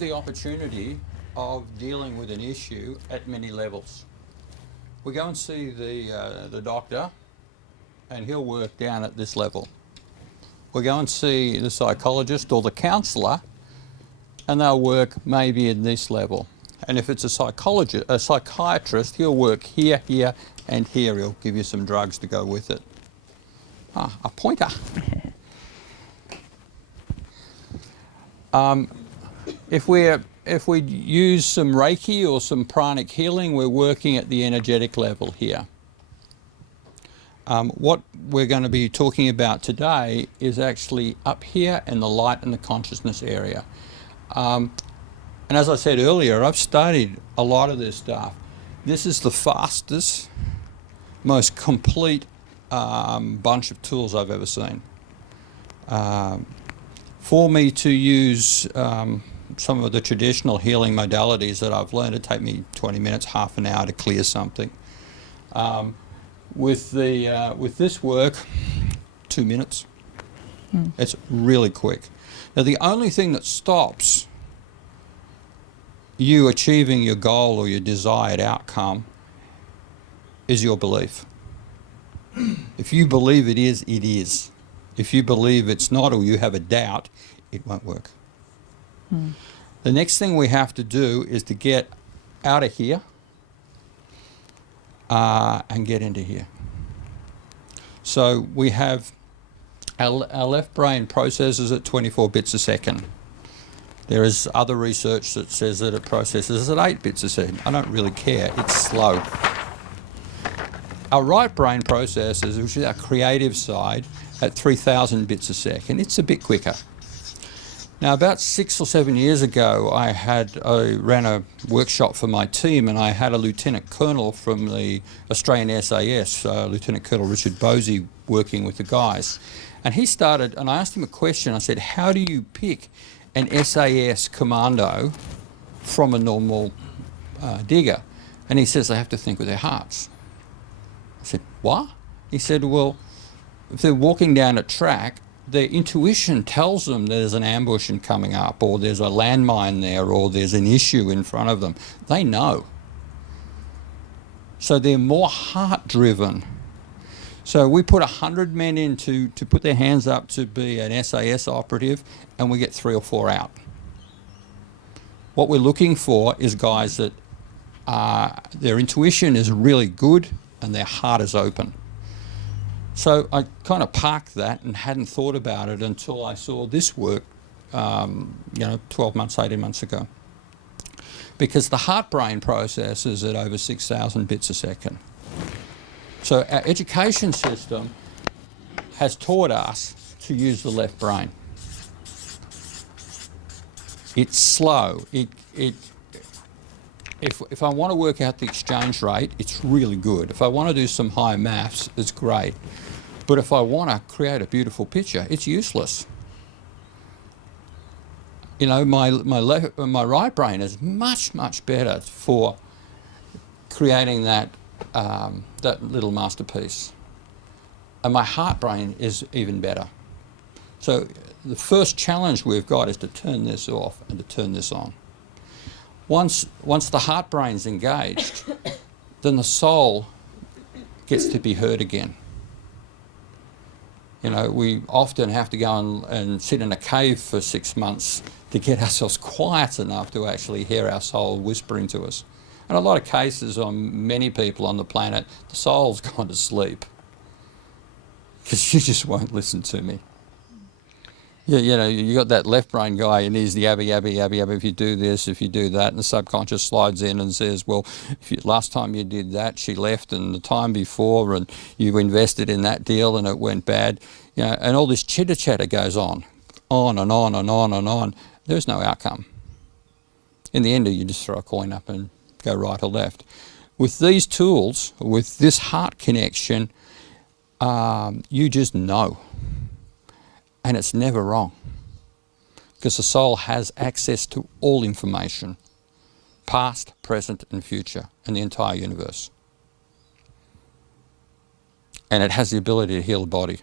the opportunity of dealing with an issue at many levels. We go and see the doctor, and he'll work down at this level. We go and see the psychologist or the counsellor, and they'll work maybe at this level. And if it's a psychiatrist, he'll work here, here, and here. He'll give you some drugs to go with it. Ah, a pointer. If we use some Reiki or some pranic healing, we're working at the energetic level here. What we're going to be talking about today is actually up here in the light and the consciousness area. And as I said earlier, I've studied a lot of this stuff. This is the fastest, most complete bunch of tools I've ever seen. For me to use some of the traditional healing modalities that I've learned, it'd take me 20 minutes, half an hour to clear something. With this work, 2 minutes. It's really quick. Now the only thing that stops you achieving your goal or your desired outcome is your belief. If you believe it is, it is. If you believe it's not, or you have a doubt, it won't work. The next thing we have to do is to get out of here and get into here. So we have our left brain processes at 24 bits a second. There is other research that says that it processes at 8 bits a second. I don't really care, it's slow. Our right brain processes, which is our creative side, at 3,000 bits a second. It's a bit quicker. Now, about 6 or 7 years ago, I ran a workshop for my team, and I had a Lieutenant Colonel from the Australian SAS, Lieutenant Colonel Richard Bosey, working with the guys. And he started, and I asked him a question. I said, how do you pick an SAS commando from a normal digger? And he says, they have to think with their hearts. I said, what? He said, well, if they're walking down a track, their intuition tells them there's an ambush coming up, or there's a landmine there, or there's an issue in front of them. They know. So they're more heart-driven. So we put 100 men in to put their hands up to be an SAS operative, and we get 3 or 4 out. What we're looking for is guys that their intuition is really good and their heart is open. So I kind of parked that and hadn't thought about it until I saw this work, 12 months, 18 months ago. Because the heart-brain process is at over 6,000 bits a second. So our education system has taught us to use the left brain. It's slow. If I want to work out the exchange rate, it's really good. If I want to do some high maths, it's great. But if I want to create a beautiful picture, it's useless. You know, my right brain is much, much better for creating that little masterpiece. And my heart brain is even better. So the first challenge we've got is to turn this off and to turn this on. Once the heart brain's engaged, then the soul gets to be heard again. You know, we often have to go and sit in a cave for 6 months to get ourselves quiet enough to actually hear our soul whispering to us. In a lot of cases, on many people on the planet, the soul's gone to sleep because you just won't listen to me. You know, you got that left brain guy, and he's the yabba, yabba, yabba, yabba, if you do this, if you do that, and the subconscious slides in and says, well, last time you did that, she left, and the time before, and you invested in that deal and it went bad, you know, and all this chitter-chatter goes on and on and on and on. There's no outcome. In the end, you just throw a coin up and go right or left. With these tools, with this heart connection, you just know. And it's never wrong, because the soul has access to all information, past, present and future, and the entire universe. And it has the ability to heal the body.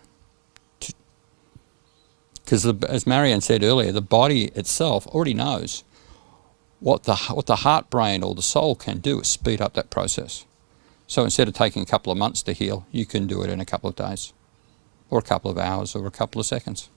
Because as Marianne said earlier, the body itself already knows what the heart brain or the soul can do is speed up that process. So instead of taking a couple of months to heal, you can do it in a couple of days, or a couple of hours, or a couple of seconds.